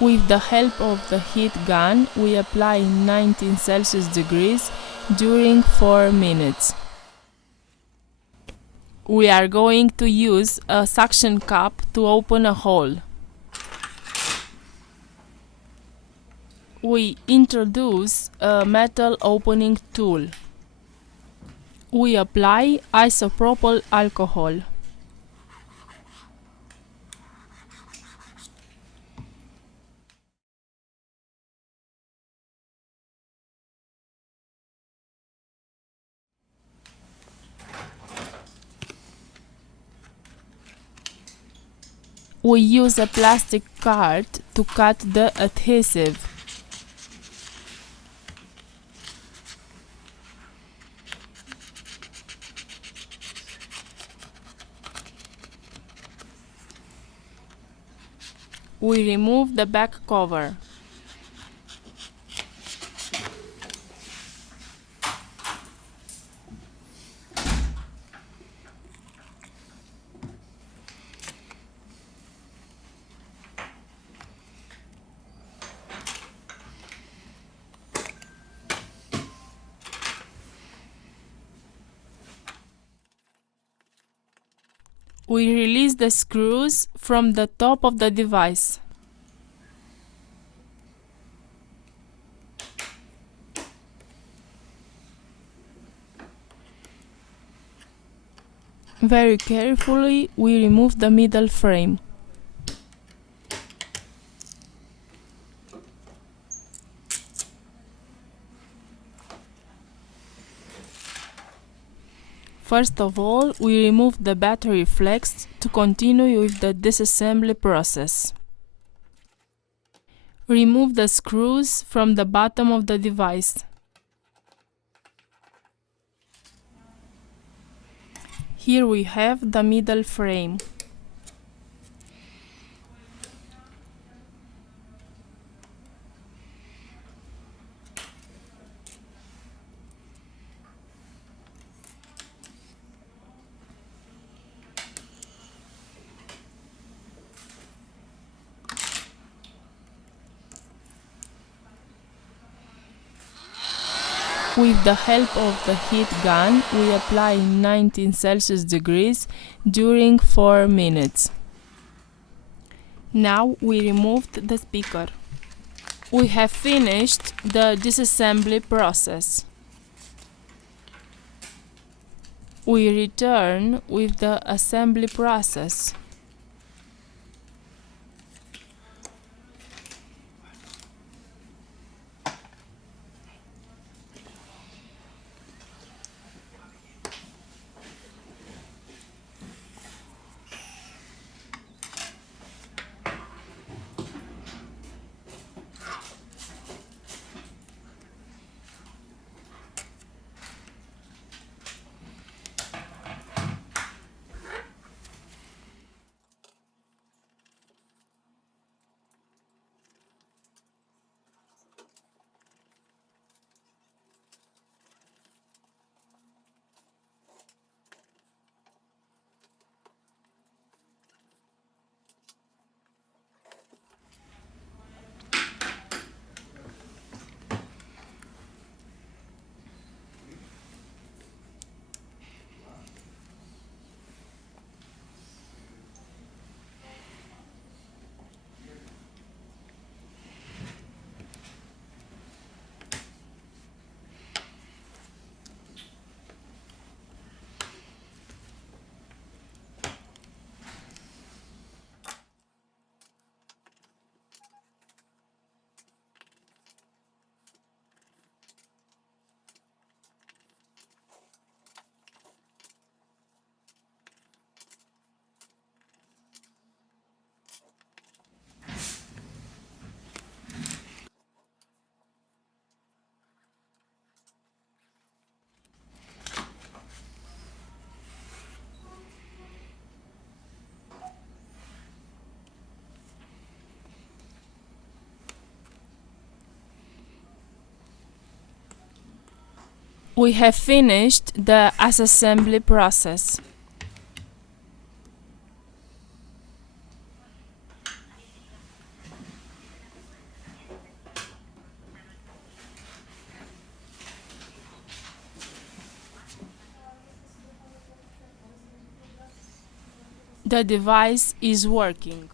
With the help of the heat gun, we apply 19 Celsius degrees during 4 minutes. We are going to use a suction cup to open a hole. We introduce a metal opening tool. We apply isopropyl alcohol. We use a plastic card to cut the adhesive. We remove the back cover. We release the screws from the top of the device. Very carefully, we remove the middle frame. First of all, we remove the battery flex to continue with the disassembly process. Remove the screws from the bottom of the device. Here we have the middle frame. With the help of the heat gun, we apply 19 Celsius degrees during 4 minutes. Now we removed the speaker. We have finished the disassembly process. We return with the assembly process. We have finished the assembly process. The device is working.